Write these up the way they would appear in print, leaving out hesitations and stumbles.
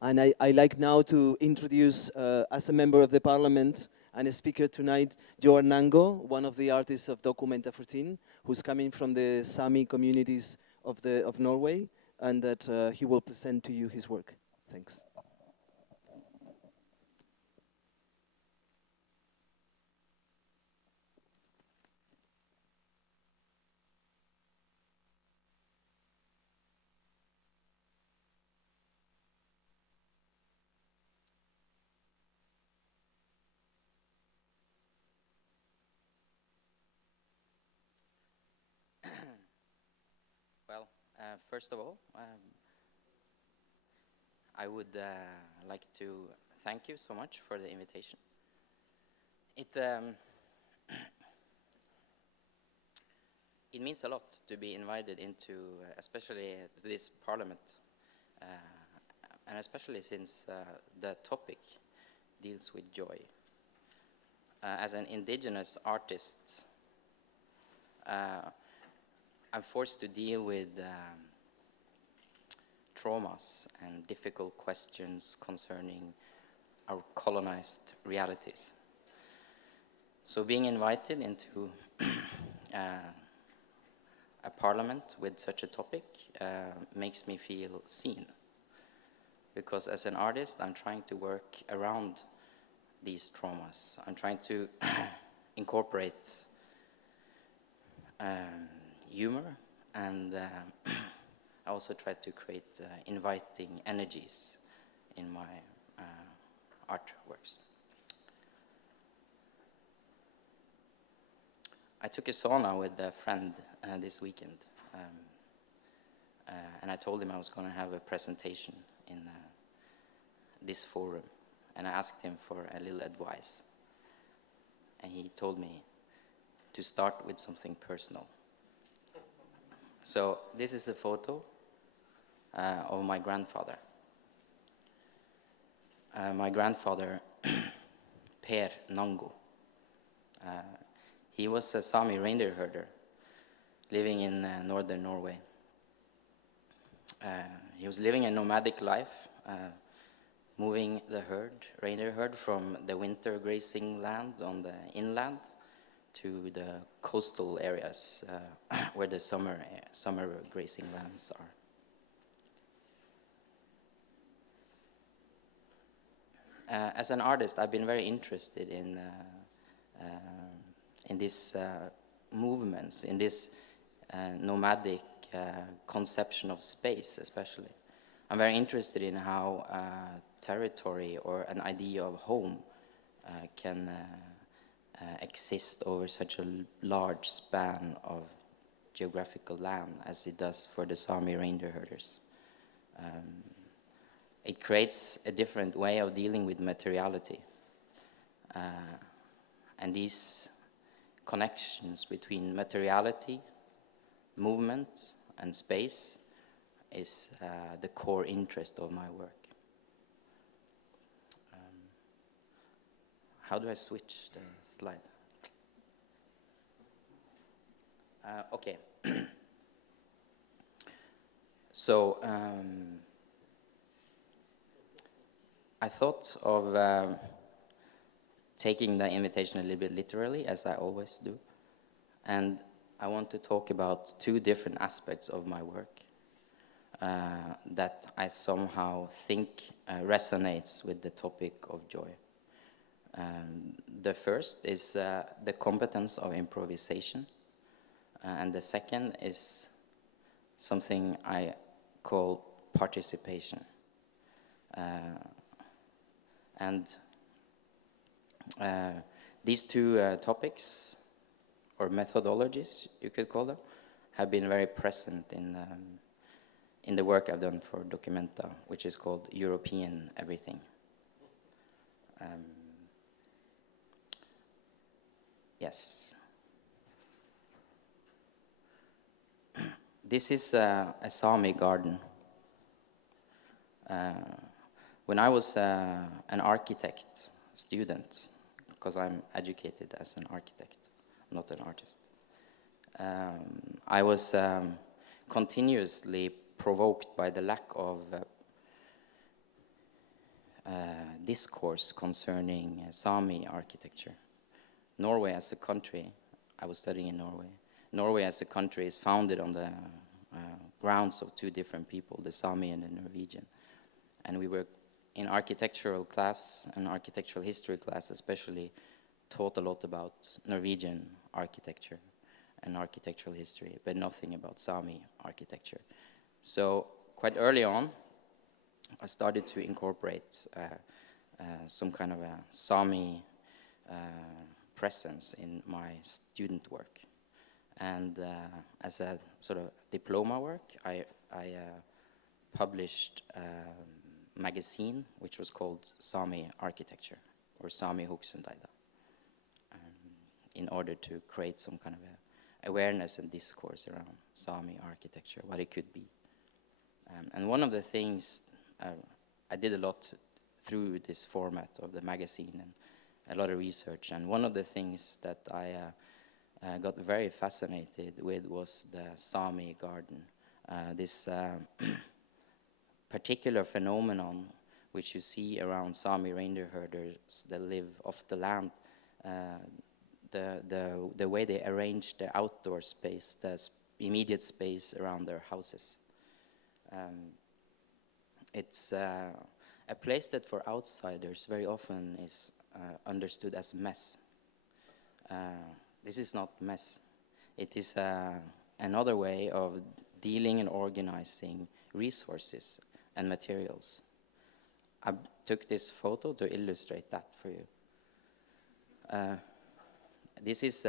And I like now to introduce, as a member of the parliament and a speaker tonight, Joar Nango, one of the artists of Documenta 14, who's coming from the Sami communities of Norway, and that he will present to you his work. Thanks. Well, first of all, I would like to thank you so much for the invitation. It means a lot to be invited into, especially to this parliament, uh, and especially since the topic deals with joy. As an indigenous artist, I'm forced to deal with traumas and difficult questions concerning our colonized realities. So being invited into a parliament with such a topic makes me feel seen. Because as an artist, I'm trying to work around these traumas. I'm trying to incorporate humor, and I also try to create inviting energies in my artworks. I took a sauna with a friend this weekend, and I told him I was going to have a presentation in this forum, and I asked him for a little advice. And he told me to start with something personal. So this is a photo of my grandfather. My grandfather, Per Nango. He was a Sami reindeer herder living in northern Norway. He was living a nomadic life, moving the reindeer herd from the winter grazing land on the inland to the coastal areas where the summer grazing lands are. As an artist, I've been very interested in these movements, in this nomadic conception of space, especially. I'm very interested in how territory or an idea of home can exist over such a large span of geographical land as it does for the Sami reindeer herders. It creates a different way of dealing with materiality. And these connections between materiality, movement, and space is the core interest of my work. How do I switch the slide? Okay. So I thought of taking the invitation a little bit literally, as I always do. And I want to talk about two different aspects of my work that I somehow think resonates with the topic of joy. The first is the competence of improvisation, and the second is something I call participation. And these two topics, or methodologies, you could call them, have been very present in the work I've done for Documenta, which is called European Everything. Yes. This is a Sami garden. When I was an architect student, because I'm educated as an architect, not an artist, I was continuously provoked by the lack of discourse concerning Sami architecture. Norway as a country, I was studying in Norway. Norway as a country is founded on the grounds of two different people, the Sami and the Norwegian. And we were in architectural class and architectural history class especially taught a lot about Norwegian architecture and architectural history, but nothing about Sami architecture. So quite early on, I started to incorporate some kind of a Sami presence in my student work. And as a sort of diploma work, I published a magazine which was called Sami Architecture, or Sami Hoksuntaida, in order to create some kind of awareness and discourse around Sami architecture, what it could be. And one of the things I did a lot through this format of the magazine and a lot of research, and one of the things that I got very fascinated with was the Sami garden. This particular phenomenon which you see around Sami reindeer herders that live off the land, the way they arrange the outdoor space, the immediate space around their houses. It's a place that for outsiders very often is understood as mess. This is not mess. It is another way of dealing and organizing resources and materials. I took this photo to illustrate that for you. This is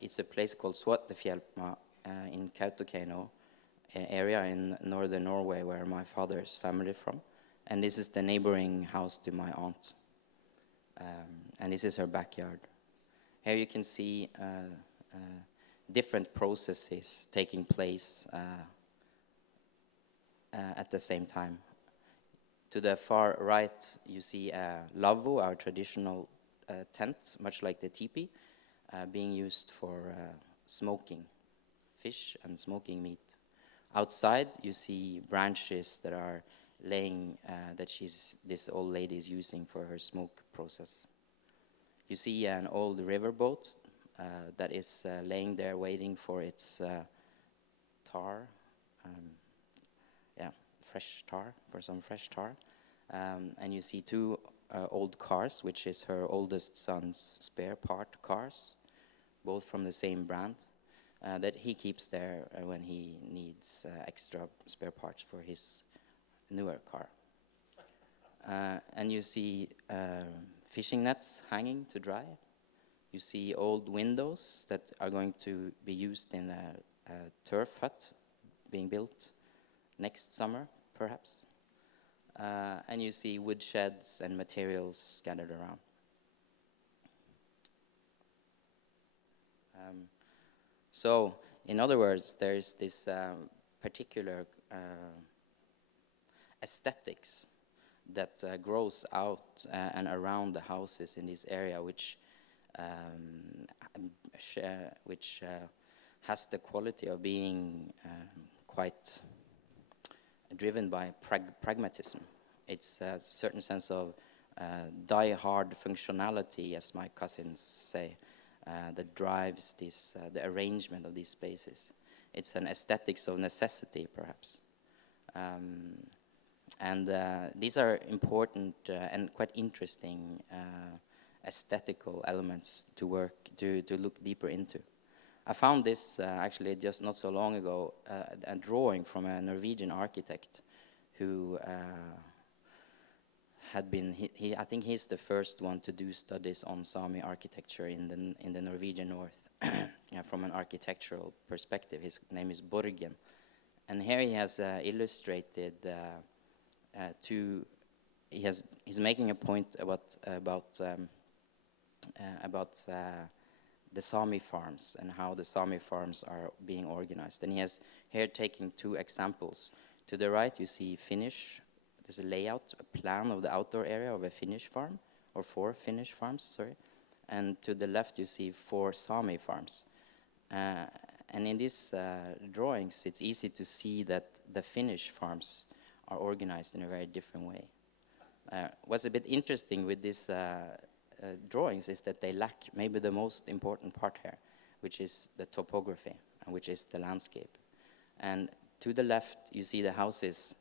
it's a place called S.O.F.A.R in Kautokeino area in northern Norway, where my father's family is from. And this is the neighboring house to my aunt. And this is her backyard. Here you can see different processes taking place at the same time. To the far right, you see lavvo, our traditional tent, much like the teepee, being used for smoking fish and smoking meat. Outside, you see branches that are laying, that this old lady is using for her smoke process. You see an old riverboat that is laying there waiting for its tar, fresh tar, for some fresh tar. And you see two old cars, which is her oldest son's spare part cars, both from the same brand, that he keeps there when he needs extra spare parts for his newer car. And you see fishing nets hanging to dry. You see old windows that are going to be used in a turf hut being built next summer, perhaps. And you see wood sheds and materials scattered around. So, in other words, there's this particular aesthetics that grows out and around the houses in this area, which has the quality of being quite driven by pragmatism. It's a certain sense of die-hard functionality, as my cousins say, that drives this the arrangement of these spaces. It's an aesthetics of necessity, perhaps. And these are important and quite interesting aesthetical elements to look deeper into. I found this actually just not so long ago, a drawing from a Norwegian architect who had been, I think he's the first one to do studies on Sami architecture in the Norwegian North, from an architectural perspective. His name is Borgen, and here he has illustrated he's making a point about the Sami farms and how the Sami farms are being organized. And he has here taking two examples. To the right, you see Finnish. There's a layout, a plan of the outdoor area of a Finnish farm, or 4 Finnish farms, sorry. And to the left, you see 4 Sami farms. And in these drawings, it's easy to see that the Finnish farms are organized in a very different way. What's a bit interesting with these drawings is that they lack maybe the most important part here, which is the topography, and which is the landscape. And to the left, you see the houses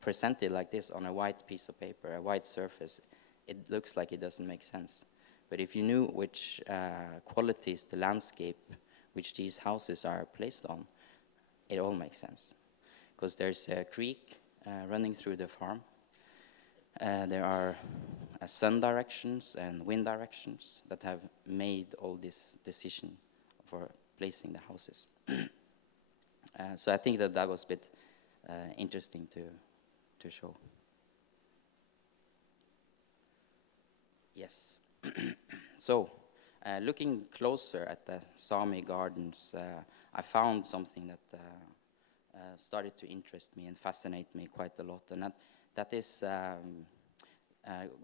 presented like this on a white piece of paper, a white surface. It looks like it doesn't make sense. But if you knew which qualities the landscape which these houses are placed on, it all makes sense. Because there's a creek running through the farm. There are sun directions and wind directions that have made all this decision for placing the houses. So I think that that was a bit interesting to show. Yes. So, looking closer at the Sami gardens, I found something that started to interest me and fascinate me quite a lot, and that is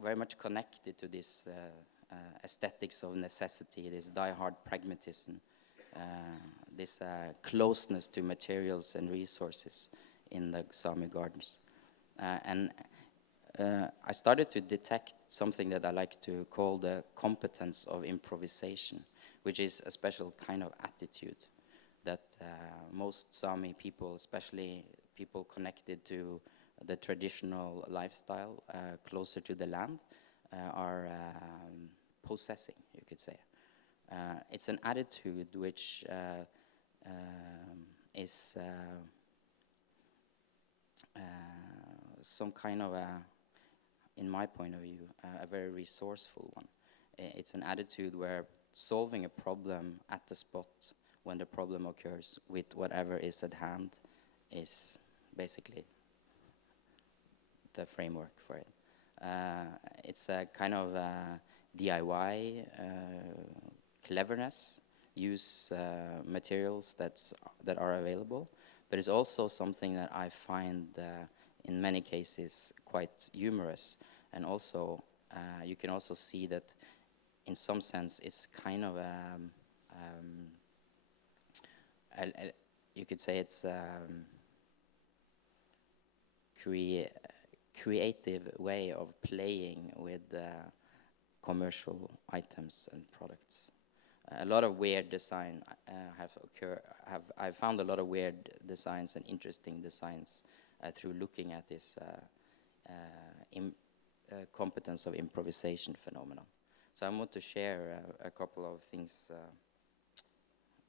very much connected to this aesthetics of necessity, this die-hard pragmatism, this closeness to materials and resources in the Sami gardens. And I started to detect something that I like to call the competence of improvisation, which is a special kind of attitude that most Sami people, especially people connected to the traditional lifestyle closer to the land, are possessing, you could say. It's an attitude which is some kind of in my point of view, a very resourceful one. It's an attitude where solving a problem at the spot when the problem occurs with whatever is at hand is basically the framework for it. It's a kind of DIY cleverness, use materials that are available, but it's also something that I find in many cases quite humorous, and also you can also see that in some sense it's kind of you could say it's creative way of playing with commercial items and products. A lot of weird design I've found a lot of weird designs and interesting designs through looking at this competence of improvisation phenomenon. So I want to share a couple of things,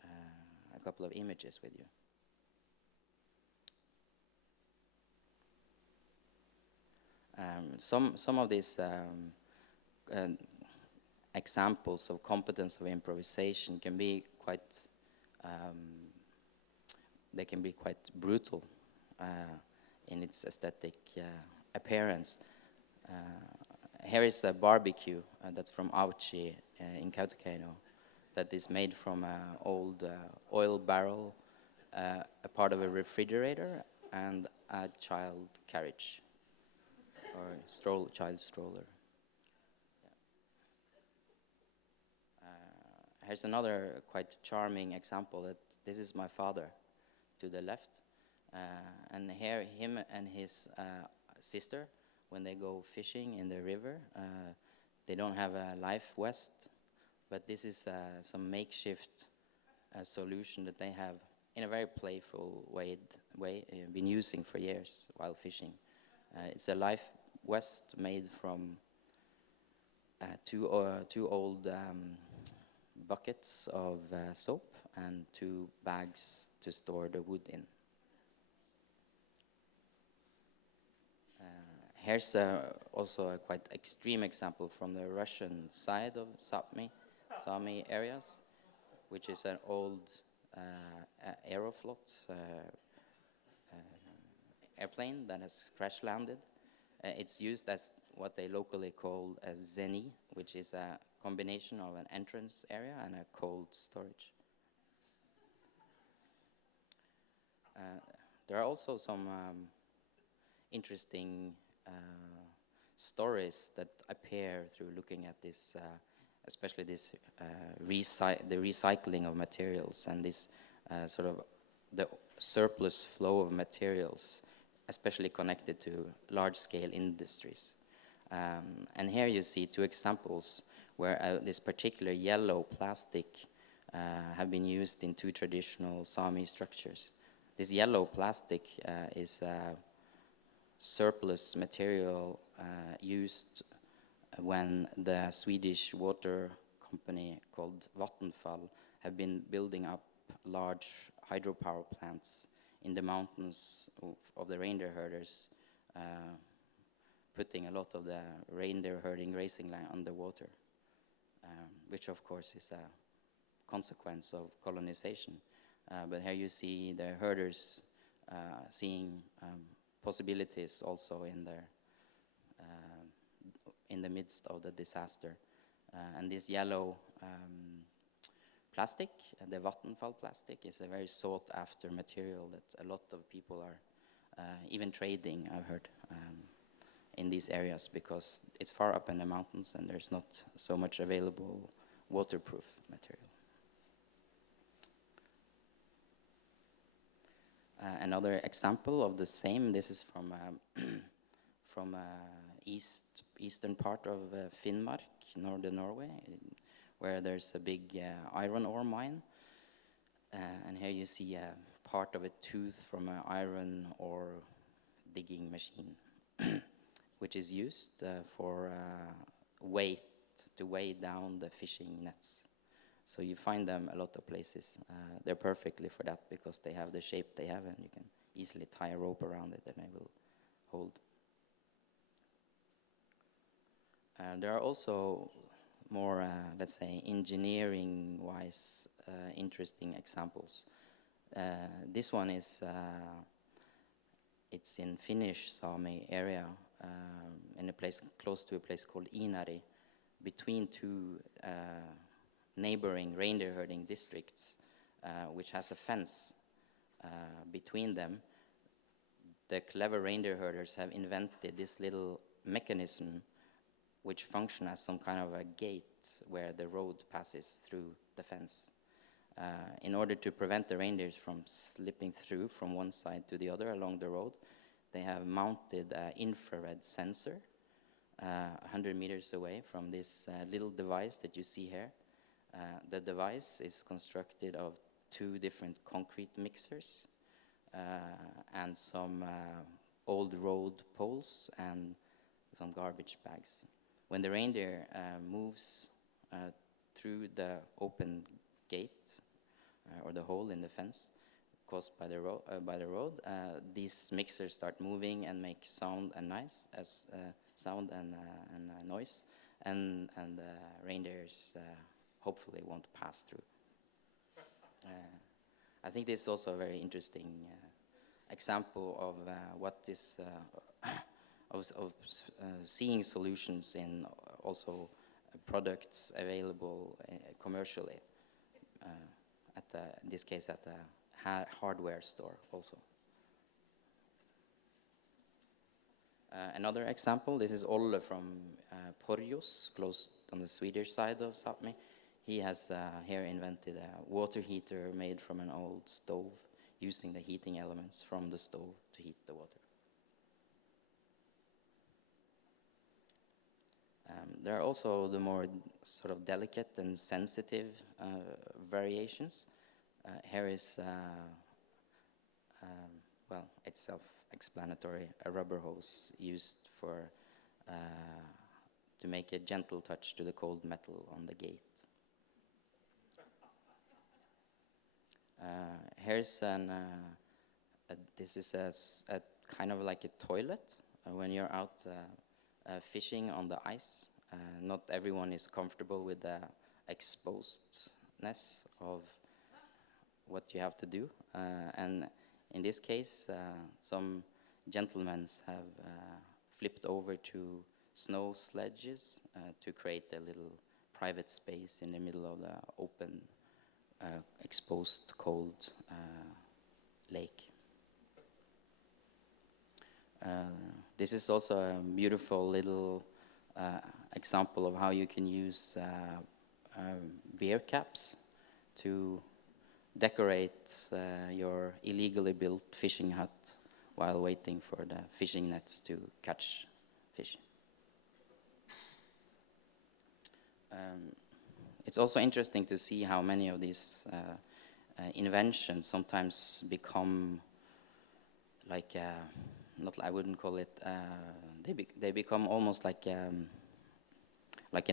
a couple of images with you. Some of these examples of competence of improvisation can be quite they can be quite brutal in its aesthetic appearance. Here is a barbecue that's from Auchi in Kautokeino that is made from an old oil barrel, a part of a refrigerator, and a child carriage or child stroller. Here's another quite charming example. That this is my father to the left, and here him and his sister, when they go fishing in the river, they don't have a life vest, but this is some makeshift solution that they have in a very playful way been using for years while fishing. It's a life vest made from two old buckets of soap and 2 bags to store the wood in. Here's also a quite extreme example from the Russian side of Sami areas, which is an old Aeroflot airplane that has crash landed. It's used as what they locally call a zeni, which is a combination of an entrance area and a cold storage. There are also some interesting stories that appear through looking at this, especially this the recycling of materials and this sort of the surplus flow of materials especially connected to large-scale industries. And here you see two examples where this particular yellow plastic have been used in two traditional Sami structures. This yellow plastic is surplus material used when the Swedish water company called Vattenfall have been building up large hydropower plants in the mountains of the reindeer herders, putting a lot of the reindeer herding grazing land underwater, which of course is a consequence of colonization. But here you see the herders seeing possibilities also in the midst of the disaster. And this yellow plastic, the Vattenfall plastic, is a very sought after material that a lot of people are even trading, I've heard, in these areas, because it's far up in the mountains and there's not so much available waterproof material. Another example of the same, this is from eastern part of Finnmark, northern Norway, where there's a big iron ore mine. And here you see a part of a tooth from an iron ore digging machine, which is used for weight, to weigh down the fishing nets. So you find them a lot of places. They're perfectly for that because they have the shape they have, and you can easily tie a rope around it and they will hold. There are also more, let's say, engineering-wise interesting examples. This one is, it's in Finnish Sami area, in a place close to a place called Inari, between two neighboring reindeer herding districts, which has a fence between them. The clever reindeer herders have invented this little mechanism which function as some kind of a gate where the road passes through the fence. In order to prevent the reindeers from slipping through from one side to the other along the road, they have mounted an infrared sensor 100 meters away from this little device that you see here. The device is constructed of two different concrete mixers and some old road poles and some garbage bags. When the reindeer moves through the open gate or the hole in the fence caused by the road, these mixers start moving and make sound and sound and noise, and the reindeers hopefully won't pass through. I think this is also a very interesting example of what is of seeing solutions in also products available commercially. In this case, at the hardware store also. Another example, this is Olle from Porjus, close on the Swedish side of Sápmi. He has here invented a water heater made from an old stove, using the heating elements from the stove to heat the water. There are also the more sort of delicate and sensitive variations. Here is, well, it's self-explanatory, a rubber hose used for to make a gentle touch to the cold metal on the gate. Here's this is a kind of like a toilet when you're out fishing on the ice. Not everyone is comfortable with the exposedness of what you have to do. And in this case, some gentlemen have flipped over to snow sledges to create a little private space in the middle of the open, exposed, cold lake. This is also a beautiful little example of how you can use beer caps to decorate your illegally built fishing hut while waiting for the fishing nets to catch fish. It's also interesting to see how many of these inventions sometimes become like not, I wouldn't call it, they become almost like an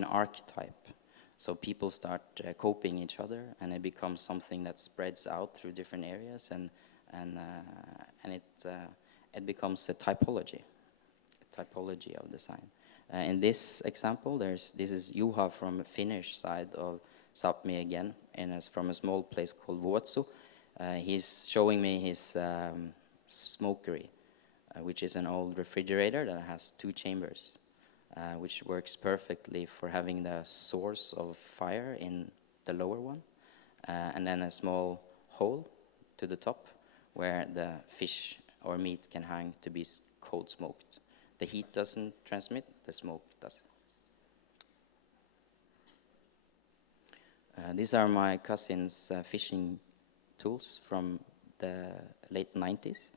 archetype. So people start copying each other, and it becomes something that spreads out through different areas, and it becomes a typology of design. In this example, this is Juha from the Finnish side of Sápmi again, from a small place called Vuotsu. He's showing me his smokery, which is an old refrigerator that has 2 chambers, which works perfectly for having the source of fire in the lower one, and then a small hole to the top where the fish or meat can hang to be cold smoked. The heat doesn't transmit, the smoke does. These are my cousin's fishing tools from the late 90s.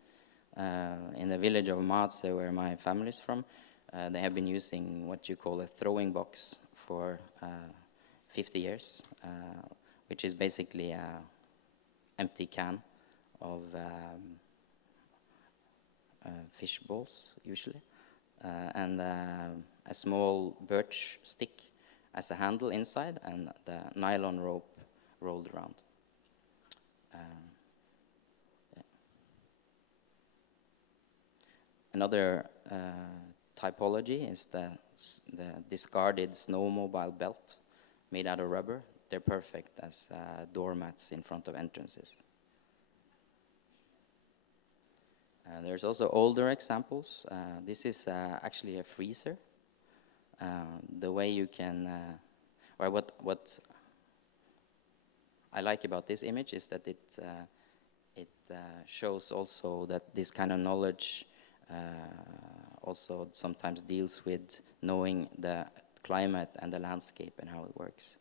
In the village of Matse, where my family is from, they have been using what you call a throwing box for 50 years, which is basically an empty can of fish balls, usually, and a small birch stick as a handle inside, and the nylon rope rolled around. Yeah. Another typology is the discarded snowmobile belt made out of rubber. They're perfect as doormats in front of entrances. There's also older examples. This is actually a freezer. The way you can, or what I like about this image is that it shows also that this kind of knowledge also sometimes deals with knowing the climate and the landscape and how it works.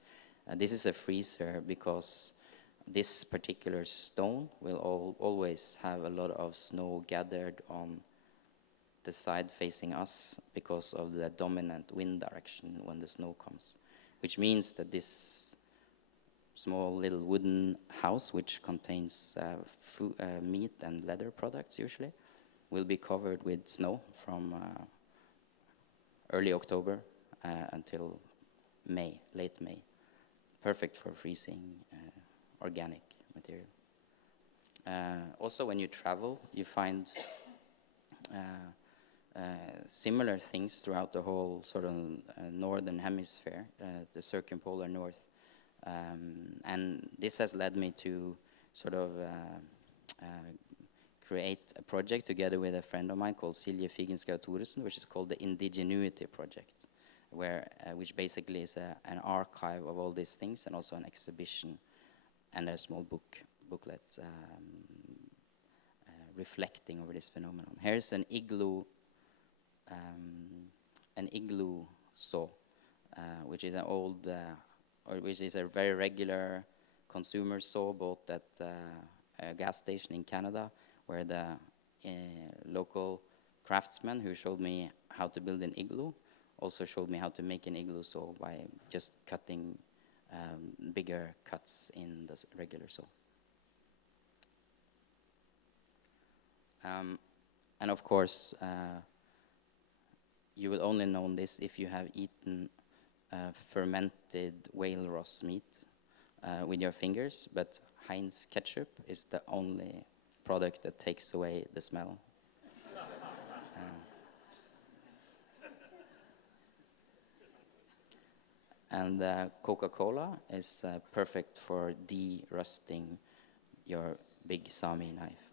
This is a freezer because this particular stone will always have a lot of snow gathered on the side facing us because of the dominant wind direction when the snow comes, which means that this small little wooden house, which contains meat and leather products usually, will be covered with snow from early October until May, late May. Perfect for freezing organic material. Also, when you travel, you find similar things throughout the whole sort of northern hemisphere, the circumpolar north. And this has led me to sort of create a project together with a friend of mine called Silje Figenschou Thoresen, which is called the Indigenuity Project, which basically is an archive of all these things and also an exhibition and a small booklet reflecting over this phenomenon. Here's an igloo saw, which is an old, or which is a very regular consumer saw bought at a gas station in Canada, where the local craftsman who showed me how to build an igloo also showed me how to make an igloo saw by just cutting bigger cuts in the regular saw. And of course, you will only know this if you have eaten fermented whale roast meat with your fingers, but Heinz ketchup is the only product that takes away the smell. And Coca-Cola is perfect for de-rusting your big Sami knife.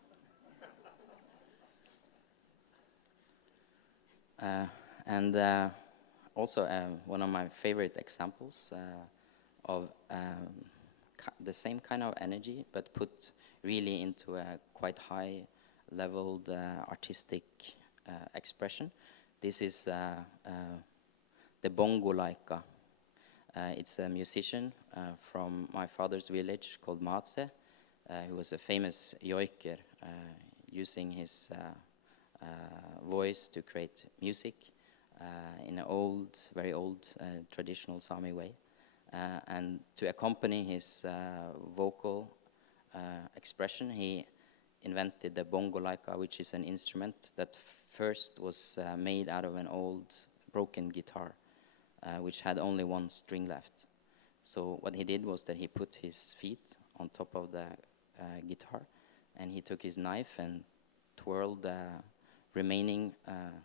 And also one of my favorite examples of the same kind of energy, but put really into a quite high leveled artistic expression. This is the bongo laika. It's a musician from my father's village called Matse, who was a famous joiker, using his voice to create music in an old, very old, traditional Sami way. And to accompany his vocal expression, he invented the bongo laika, which is an instrument that first was made out of an old broken guitar, which had only one string left. So what he did was that he put his feet on top of the guitar, and he took his knife and twirled the remaining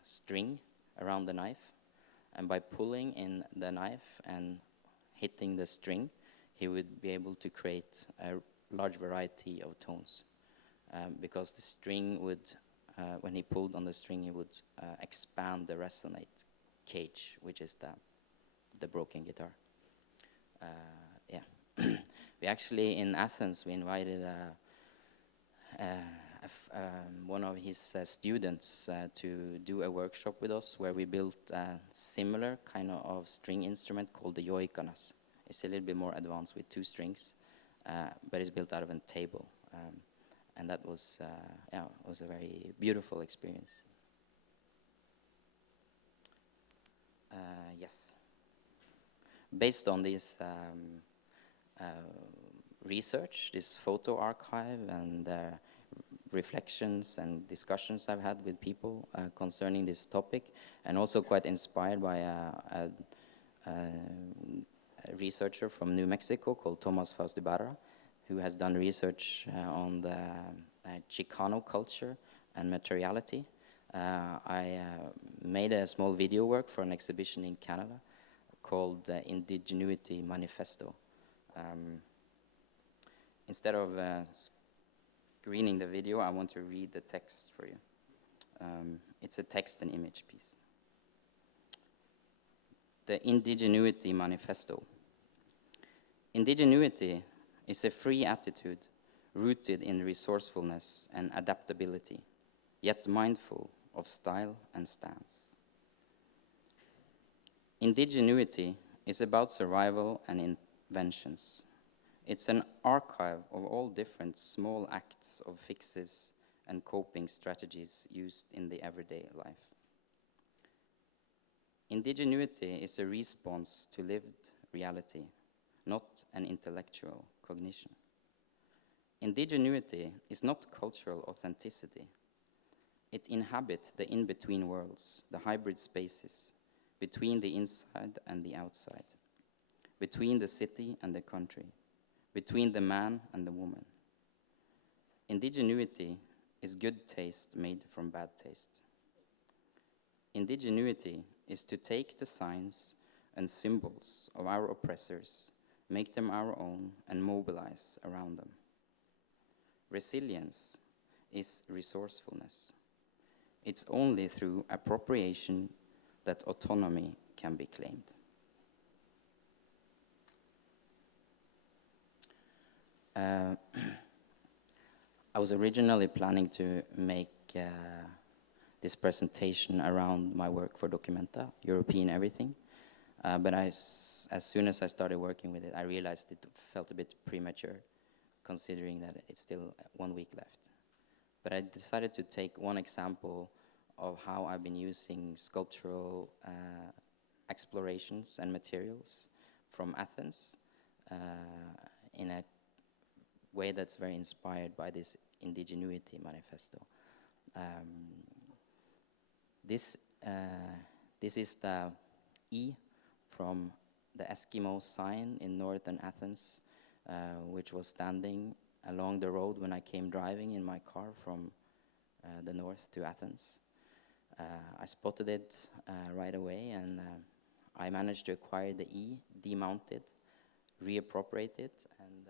string around the knife. And by pulling in the knife and hitting the string, he would be able to create a large variety of tones. Because the string would, when he pulled on the string, it would expand the resonate cage, which is the broken guitar. Yeah. We actually, in Athens, we invited one of his students to do a workshop with us where we built a similar kind of string instrument called the yoikanas. It's a little bit more advanced with 2 strings, but it's built out of a table. And that was, yeah, it was a very beautiful experience. Yes. Based on this research, this photo archive, and reflections and discussions I've had with people concerning this topic, and also quite inspired by a researcher from New Mexico called Thomas Faustibara, who has done research on the Chicano culture and materiality. I made a small video work for an exhibition in Canada called the Indigenuity Manifesto. Instead of screening the video, I want to read the text for you. It's a text and image piece. The Indigenuity Manifesto. Indigenuity is a free attitude rooted in resourcefulness and adaptability, yet mindful of style and stance. Indigenuity is about survival and inventions. It's an archive of all different small acts of fixes and coping strategies used in the everyday life. Indigenuity is a response to lived reality, not an intellectual cognition. Indigenuity is not cultural authenticity. It inhabits the in-between worlds, the hybrid spaces, between the inside and the outside, between the city and the country, between the man and the woman. Indigenuity is good taste made from bad taste. Indigenuity is to take the signs and symbols of our oppressors, make them our own, and mobilize around them. Resilience is resourcefulness. It's only through appropriation that autonomy can be claimed. I was originally planning to make this presentation around my work for Documenta, European Everything. But as soon as I started working with it, I realized it felt a bit premature, considering that it's still 1 week left. But I decided to take one example of how I've been using sculptural explorations and materials from Athens in a way that's very inspired by this Indigenuity Manifesto. This is the E from the Eskimo sign in northern Athens, which was standing along the road when I came driving in my car from the north to Athens. I spotted it right away, and I managed to acquire the E, demount it, reappropriate it, and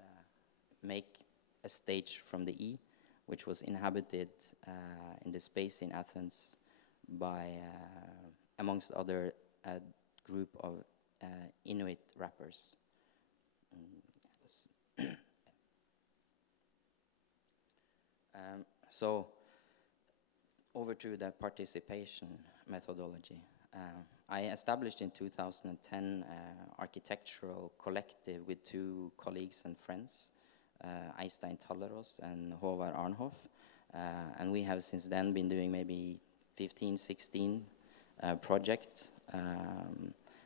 make a stage from the E, which was inhabited in the space in Athens by, amongst other, a group of Inuit rappers. So, over to the participation methodology. I established in 2010 architectural collective with 2 colleagues and friends, Eystein Tallerås and Håvard Arnhoff. And we have since then been doing maybe 15-16 project,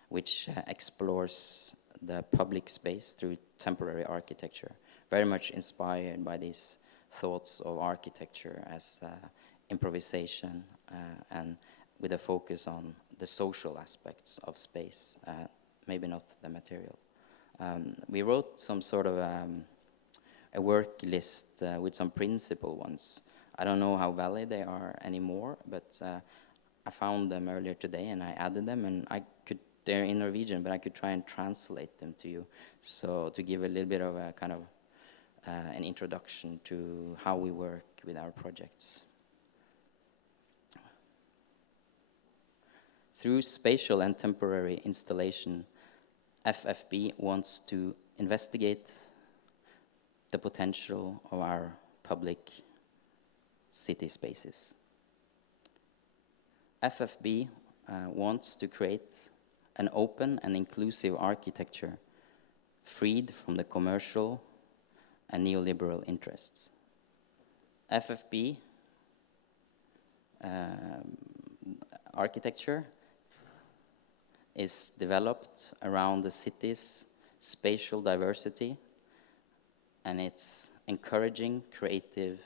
which explores the public space through temporary architecture, very much inspired by these thoughts of architecture as improvisation and with a focus on the social aspects of space, maybe not the material. We wrote some sort of a work list with some principal ones. I don't know how valid they are anymore, but I found them earlier today and I added them, and they're in Norwegian, but I could try and translate them to you. So to give a little bit of a kind of an introduction to how we work with our projects. Through spatial and temporary installation, FFB wants to investigate the potential of our public city spaces. FFB wants to create an open and inclusive architecture freed from the commercial and neoliberal interests. FFB architecture is developed around the city's spatial diversity, and it's encouraging creative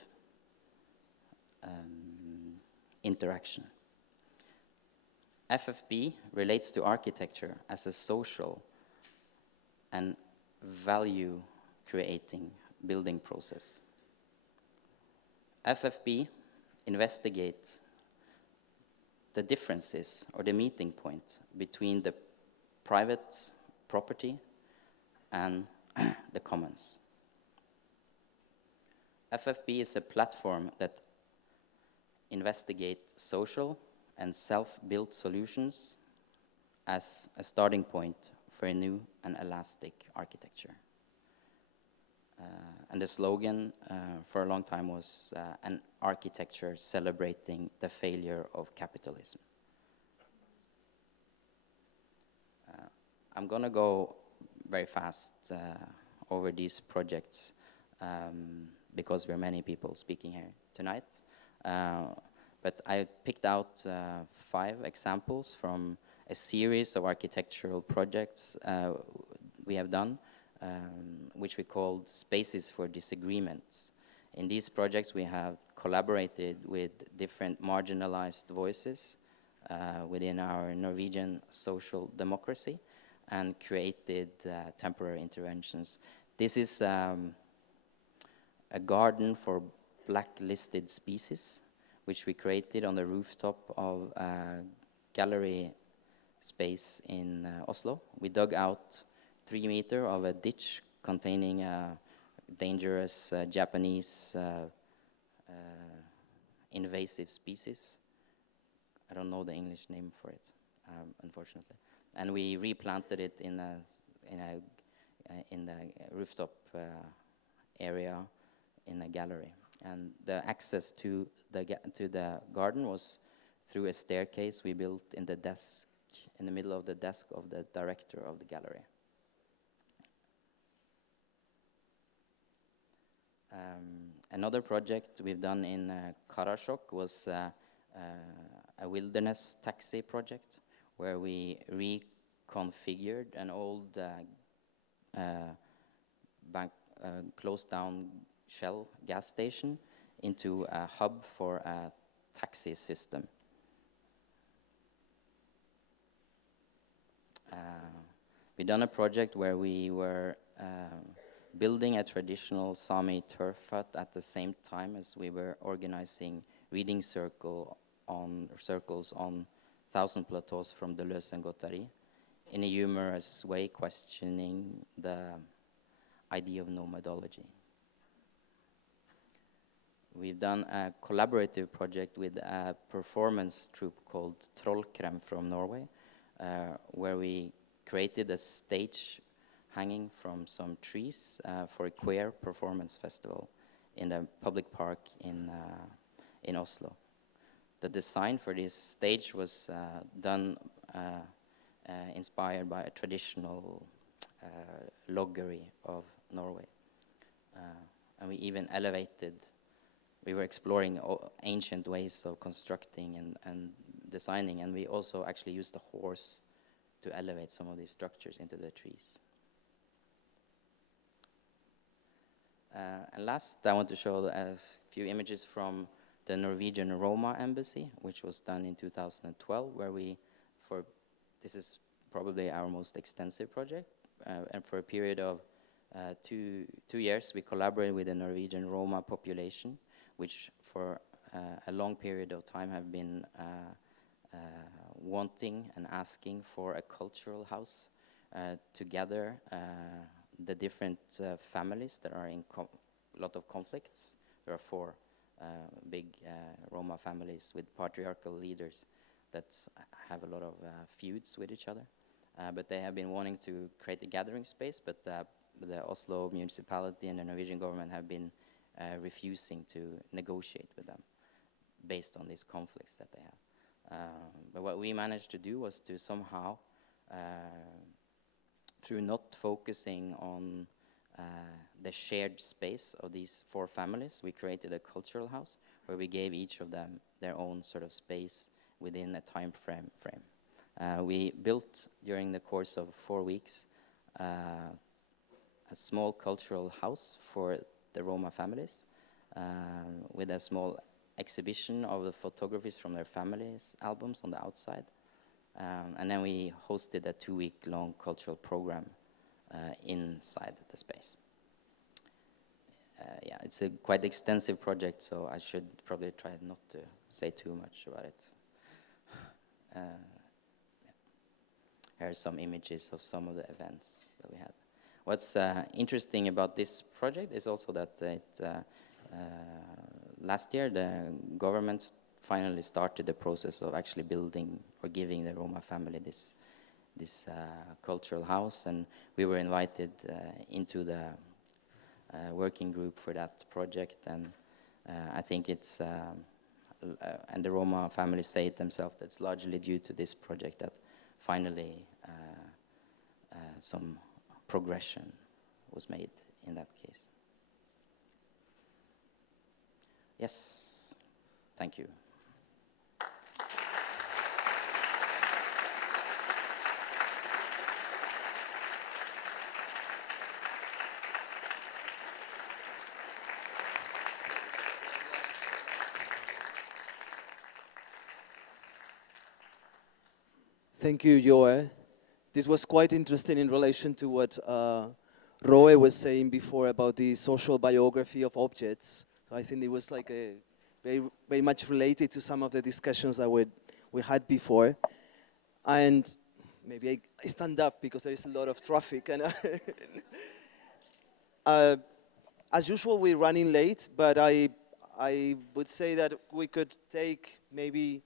interaction. FFB relates to architecture as a social and value-creating building process. FFB investigates the differences or the meeting point between the private property and the commons. FFB is a platform that investigates social and self-built solutions as a starting point for a new and elastic architecture. And the slogan for a long time was an architecture celebrating the failure of capitalism. I'm gonna go very fast over these projects because there are many people speaking here tonight. But I picked out 5 examples from a series of architectural projects we have done, which we called Spaces for Disagreements. In these projects, we have collaborated with different marginalized voices within our Norwegian social democracy and created temporary interventions. This is a garden for blacklisted species, which we created on the rooftop of a gallery space in Oslo. We dug out 3 meters of a ditch containing dangerous Japanese invasive species. I don't know the English name for it, unfortunately. And we replanted it in the rooftop area in a gallery. And the access to the garden was through a staircase we built in the middle of the desk of the director of the gallery. Another project we've done in Karasjok was a wilderness taxi project where we reconfigured an old closed down Shell gas station into a hub for a taxi system. We've done a project where we were building a traditional Sami turf hut at the same time as we were organizing reading circles on 1,000 plateaus from Deleuze and Guattari in a humorous way, questioning the idea of nomadology. We've done a collaborative project with a performance troupe called Trollkrem from Norway, where we created a stage hanging from some trees for a queer performance festival in the public park in Oslo. The design for this stage was done inspired by a traditional loggery of Norway. And we even elevated we were exploring ancient ways of constructing and designing, and we also actually used the horse to elevate some of these structures into the trees. And last, I want to show a few images from the Norwegian Roma embassy, which was done in 2012, where this is probably our most extensive project, and for a period of 2 years, we collaborated with the Norwegian Roma population, which for a long period of time have been wanting and asking for a cultural house to gather the different families that are in a lot of conflicts. There are 4 big Roma families with patriarchal leaders that have a lot of feuds with each other. But they have been wanting to create a gathering space, but the Oslo municipality and the Norwegian government have been refusing to negotiate with them based on these conflicts that they have. But what we managed to do was to somehow, through not focusing on the shared space of these 4 families, we created a cultural house where we gave each of them their own sort of space within a time frame. We built, during the course of 4 weeks, a small cultural house for the Roma families with a small exhibition of the photographies from their families' albums on the outside. And then we hosted a 2-week-long cultural program inside the space. Yeah, it's a quite extensive project, so I should probably try not to say too much about it. Here are some images of some of the events that we had. What's interesting about this project is also that last year the government finally started the process of actually building or giving the Roma family this cultural house, and we were invited into the working group for that project, and I think it's and the Roma families say it themselves, that's largely due to this project that finally some progression was made in that case. Yes, thank you. Thank you, Joar. This was quite interesting in relation to what Roe was saying before about the social biography of objects. So I think it was like a very much related to some of the discussions that we had before. And maybe I stand up because there is a lot of traffic. And as usual, we're running late, but I would say that we could take maybe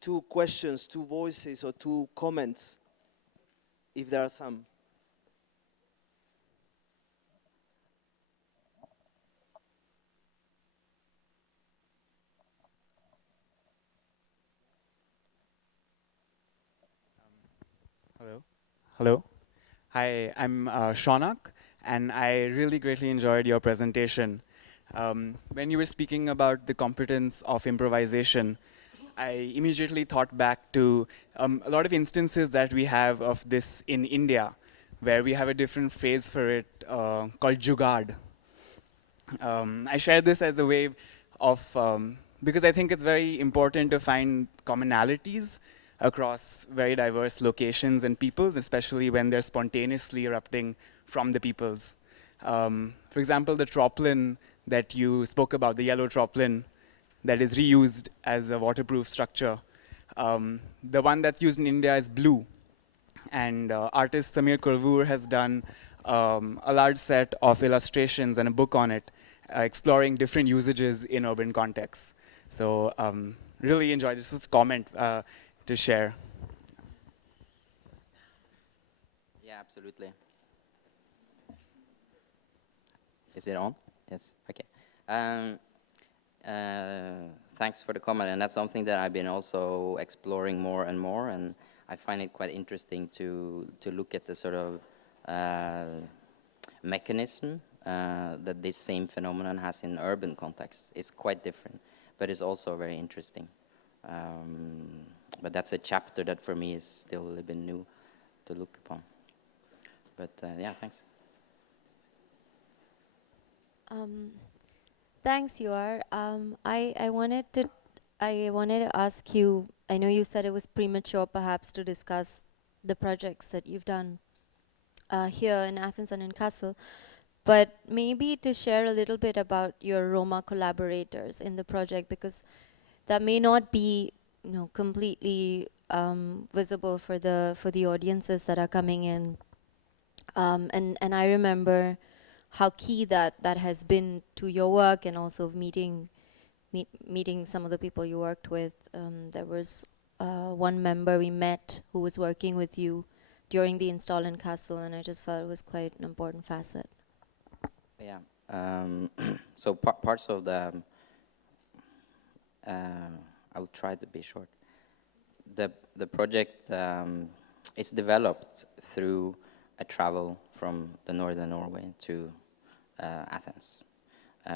two questions, 2 voices, or 2 comments, if there are some. Hello. Hello. Hi, I'm Shaunak, and I really greatly enjoyed your presentation. When you were speaking about the competence of improvisation, I immediately thought back to a lot of instances that we have of this in India, where we have a different phrase for it called jugaad. I share this as a way of, because I think it's very important to find commonalities across very diverse locations and peoples, especially when they're spontaneously erupting from the peoples. For example, the tropline that you spoke about, the yellow tropline that is reused as a waterproof structure. The one that's used in India is blue. And artist Samir Kurvur has done a large set of illustrations and a book on it, exploring different usages in urban contexts. So really enjoyed this comment to share. Yeah, absolutely. Is it on? Yes, okay. Thanks for the comment, and that's something that I've been also exploring more and more, and I find it quite interesting to look at the sort of mechanism that this same phenomenon has in urban context. It's quite different, but it's also very interesting. But that's a chapter that for me is still a little bit new to look upon. But yeah, thanks. Thanks, Joar. I wanted to ask you. I know you said it was premature, perhaps, to discuss the projects that you've done here in Athens and in Kassel, but maybe to share a little bit about your Roma collaborators in the project, because that may not be, completely visible for the audiences that are coming in. And I remember how key that has been to your work, and also meeting some of the people you worked with. There was one member we met who was working with you during the install in Castle, and I just felt it was quite an important facet. Yeah. So parts of the, I'll try to be short. The project is developed through a travel from the northern Norway to Athens,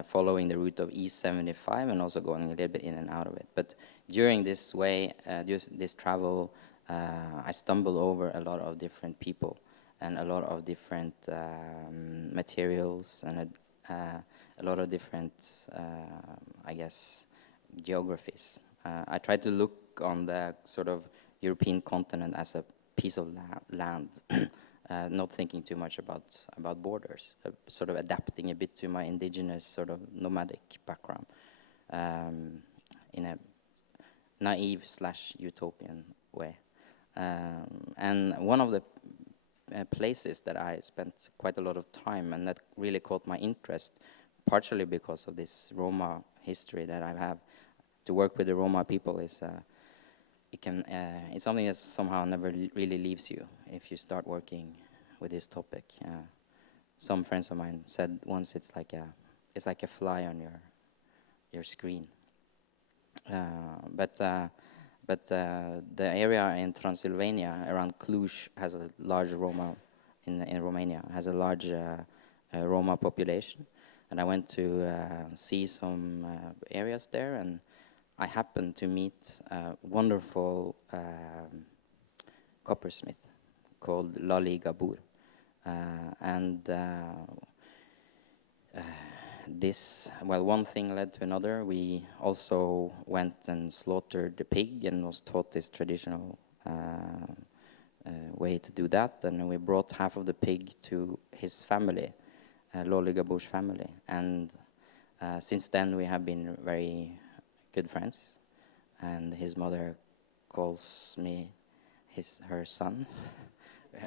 following the route of E75 and also going a little bit in and out of it. But during this way, this travel, I stumbled over a lot of different people and a lot of different materials and a lot of different, I guess, geographies. I tried to look on the sort of European continent as a piece of land, not thinking too much about borders, sort of adapting a bit to my indigenous sort of nomadic background in a naive/utopian way. And one of the places that I spent quite a lot of time and that really caught my interest, partially because of this Roma history that I have, to work with the Roma people is it's something that somehow never really leaves you if you start working with this topic. Some friends of mine said once it's like a fly on your screen. But the area in Transylvania around Cluj has a large Roma in Romania has a large Roma population, and I went to see some areas there, and I happened to meet a wonderful coppersmith called Lali Gabur. One thing led to another. We also went and slaughtered the pig and was taught this traditional way to do that. And we brought half of the pig to his family, Lali Gabur's family. And since then, we have been very good friends, and his mother calls me her son,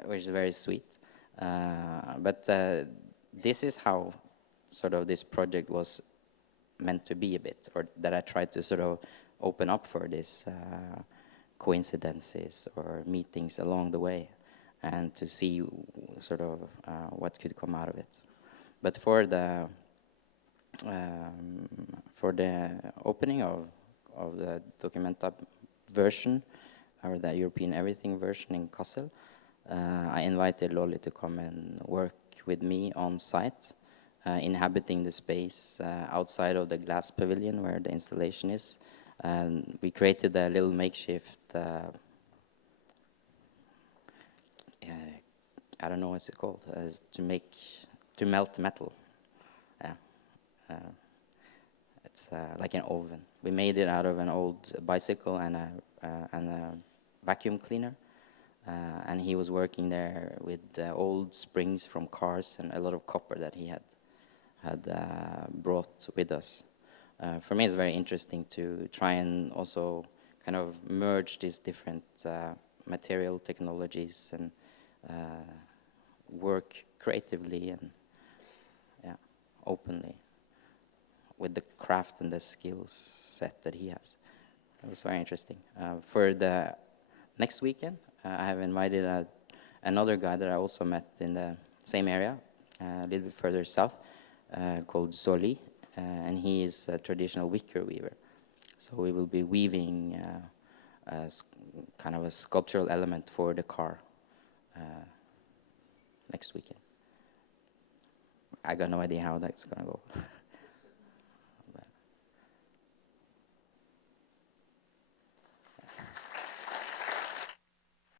which is very sweet. But this is how sort of this project was meant to be a bit, or that I tried to sort of open up for this coincidences or meetings along the way, and to see sort of what could come out of it. But for the opening of the Documenta version, or the European Everything version in Kassel, I invited Lolly to come and work with me on site, inhabiting the space outside of the glass pavilion where the installation is. And we created a little makeshift, I don't know what's it called, to melt metal. Yeah. It's like an oven. We made it out of an old bicycle and a vacuum cleaner. And he was working there with old springs from cars and a lot of copper that he had brought with us. For me, it's very interesting to try and also kind of merge these different material technologies and work creatively and openly with the craft and the skills set that he has. It was very interesting. For the next weekend, I have invited another guy that I also met in the same area, a little bit further south, called Zoli, and he is a traditional wicker weaver. So we will be weaving kind of a sculptural element for the car next weekend. I got no idea how that's gonna go.